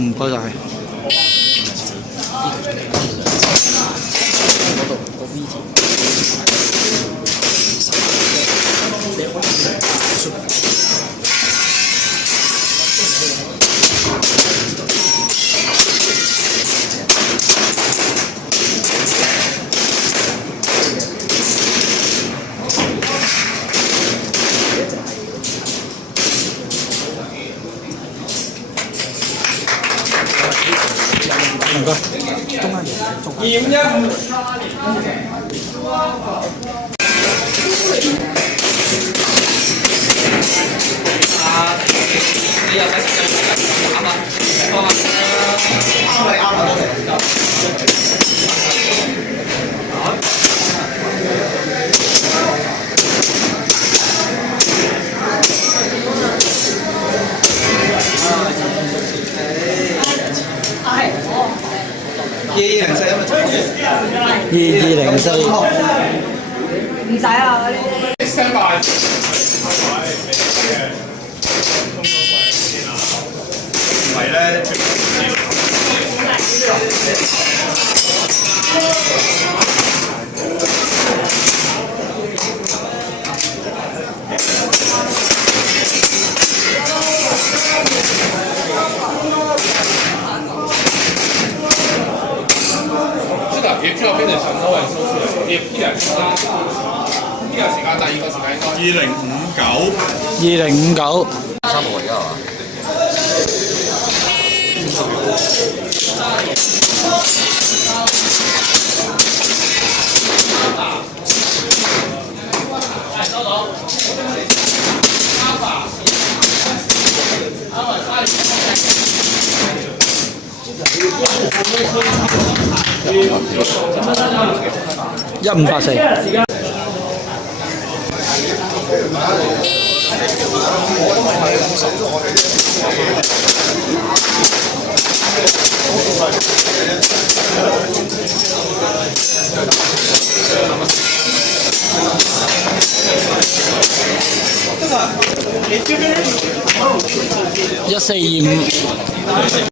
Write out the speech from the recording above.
唔該晒。唔該，中間251。你又使減啊？幫啊！收你啱啊！2204唔使啊嗰啲。Stand by。唔係咧，是的，也票变成长头尾收出来，也P2時間，P2時間第二個時間應該2059。3部而家係嘛1584。1425。